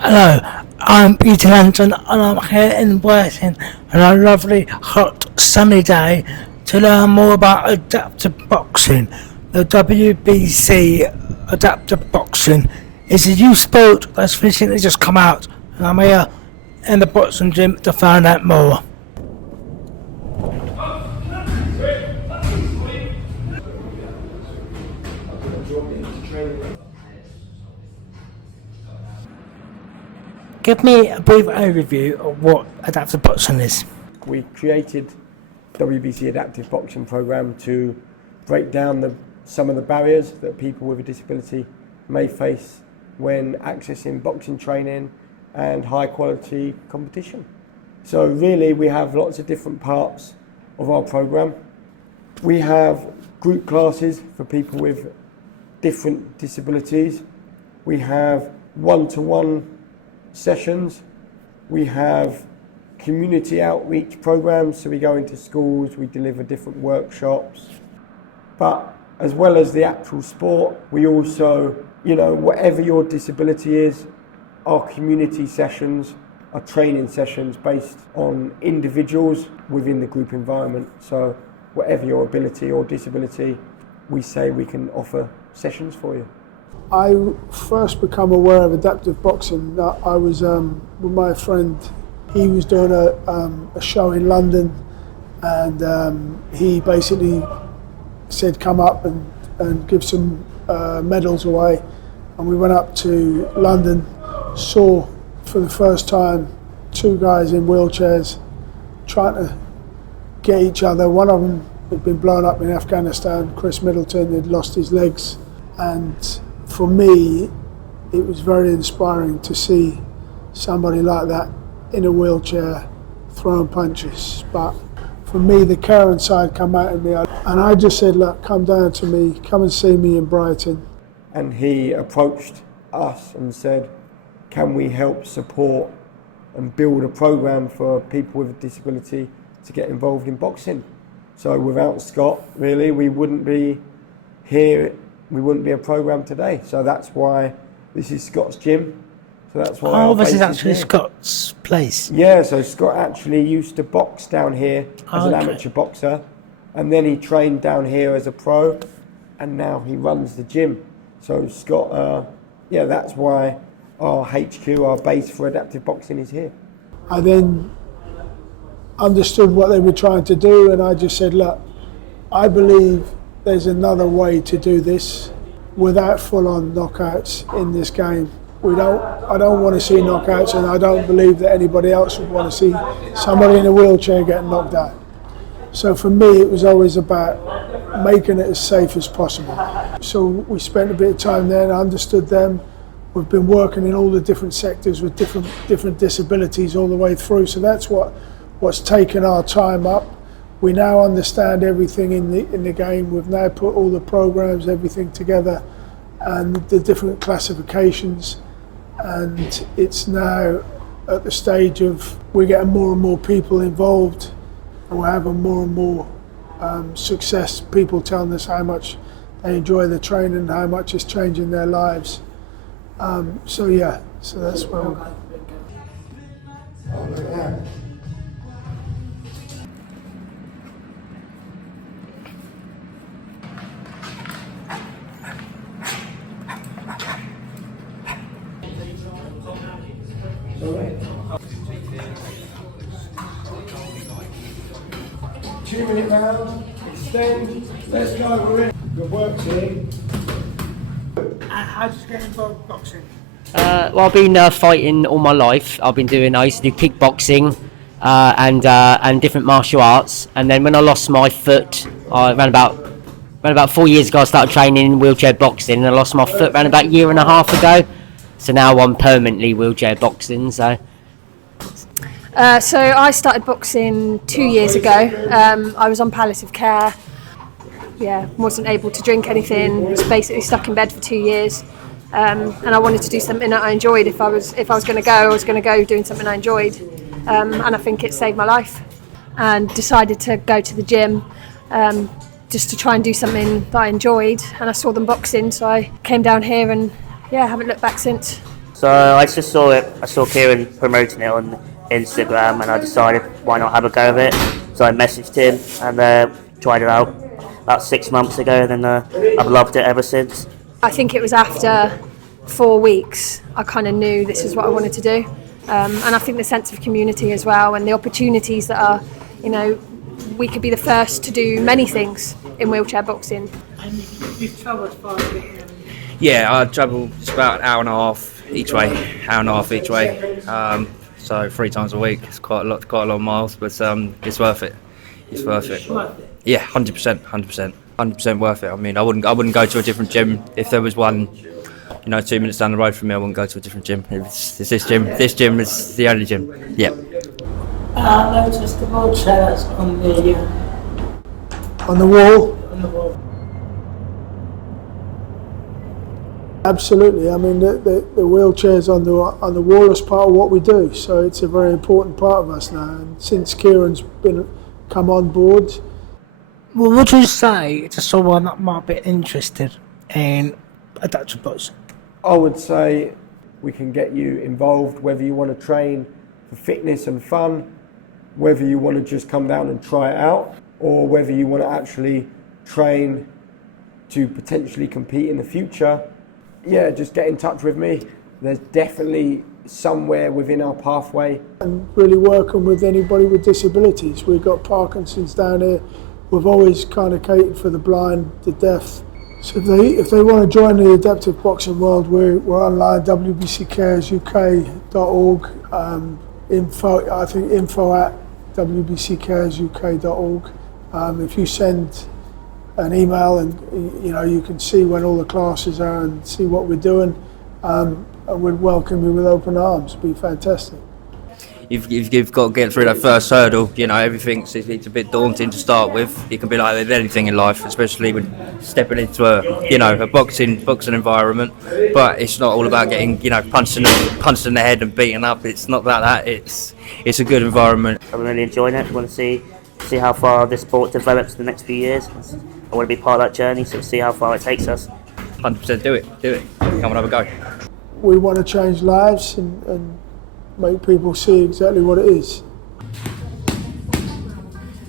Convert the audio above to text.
Hello, I'm Peter Langton and I'm here in Brighton on a lovely hot sunny day to learn more about adaptive boxing. The WBC adaptive boxing is a youth sport that's recently just come out, and I'm here in the boxing gym to find out more. Give me a brief overview of what adaptive boxing is. We created WBC adaptive boxing program to break down some of the barriers that people with a disability may face when accessing boxing training and high quality competition. So really we have lots of different parts of our program. We have group classes for people with different disabilities. We have one-to-one sessions. We have community outreach programs, so we go into schools, we deliver different workshops. But as well as the actual sport, we also, whatever your disability is, our community sessions are training sessions based on individuals within the group environment. So whatever your ability or disability, we say we can offer sessions for you. I first become aware of adaptive boxing. I was with my friend. He was doing a show in London, and he basically said, "Come up and give some medals away." And we went up to London, saw for the first time two guys in wheelchairs trying to get each other. One of them had been blown up in Afghanistan. Chris Middleton had lost his legs, and for me, it was very inspiring to see somebody like that in a wheelchair throwing punches. But for me, the Kieran side come out of me, and I just said, "Look, come down to me, come and see me in Brighton." And he approached us and said, "Can we help support and build a program for people with a disability to get involved in boxing?" So without Scott, really, we wouldn't be here. We wouldn't be a program today. So that's why this is Scott's gym. So that's why. Oh, this is actually Scott's place. Yeah, so Scott actually used to box down here as an amateur boxer, and then he trained down here as a pro, and now he runs the gym. So Scott, that's why our HQ, our base for adaptive boxing is here. I then understood what they were trying to do, and I just said, "Look, I believe there's another way to do this without full-on knockouts in this game. I don't want to see knockouts, and I don't believe that anybody else would want to see somebody in a wheelchair getting knocked out." So for me, it was always about making it as safe as possible. So we spent a bit of time there and I understood them. We've been working in all the different sectors with different disabilities all the way through. So that's what's taken our time up. We now understand everything in the game. We've now put all the programs, everything together, and the different classifications. And it's now at the stage of we're getting more and more people involved, and we're having more and more success. People telling us how much they enjoy the training, how much it's changing their lives. So that's where we're going. Oh, look at that. Two-minute round, extend, let's go, we're in. Good work, team. How did you get involved in boxing? Well, I've been fighting all my life. I used to do kickboxing and different martial arts. And then when I lost my foot, around about 4 years ago, I started training in wheelchair boxing, and I lost my foot around about a year and a half ago. So now I'm permanently wheelchair boxing. So I started boxing 2 years ago. I was on palliative care. Wasn't able to drink anything. Was basically stuck in bed for 2 years. And I wanted to do something that I enjoyed. If I was going to go, I was going to go doing something I enjoyed. And I think it saved my life. and decided to go to the gym just to try and do something that I enjoyed, and I saw them boxing, so I came down here and haven't looked back since. So I just saw it. I saw Kieran promoting it on Instagram, and I decided why not have a go of it. So I messaged him and tried it out about 6 months ago, and then I've loved it ever since. I think it was after 4 weeks I kind of knew this is what I wanted to do, and I think the sense of community as well, and the opportunities that are, we could be the first to do many things in wheelchair boxing. And you've travelled far to get here. Yeah, I travel just about an hour and a half each way. So 3 times a week. It's quite a lot of miles, but it's worth it. It's worth it. Yeah, 100% worth it. I mean, I wouldn't go to a different gym if there was one, 2 minutes down the road from me. I wouldn't go to a different gym. It's this gym. This gym is the only gym. Yeah. I noticed the wheelchair that's on the On the wall, on the wall. absolutely. I mean, the wheelchairs on the wall is part of what we do, so it's a very important part of us now. And since Kieran's come on board, Well, would you say to someone that might be interested in adaptive boxing? I would say we can get you involved, whether you want to train for fitness and fun, whether you want to just come down and try it out, or whether you want to actually train to potentially compete in the future. Yeah, just get in touch with me. There's definitely somewhere within our pathway. and really working with anybody with disabilities. We've got Parkinson's down here. We've always kind of catered for the blind, the deaf. So if they want to join the adaptive boxing world, we're online, wbccaresuk.org, info@wbccaresuk.org. If you send an email and you can see when all the classes are and see what we're doing, and we'd welcome you with open arms. It'd be fantastic. You've got to get through that first hurdle. It's a bit daunting to start with. It can be like with anything in life, especially when stepping into a boxing environment. But it's not all about getting punched in the head and beaten up. It's not about that. It's a good environment. I'm really enjoying it. I want to see how far this sport develops in the next few years. I want to be part of that journey, so see how far it takes us. 100% do it. Come and have a go. We want to change lives and make people see exactly what it is.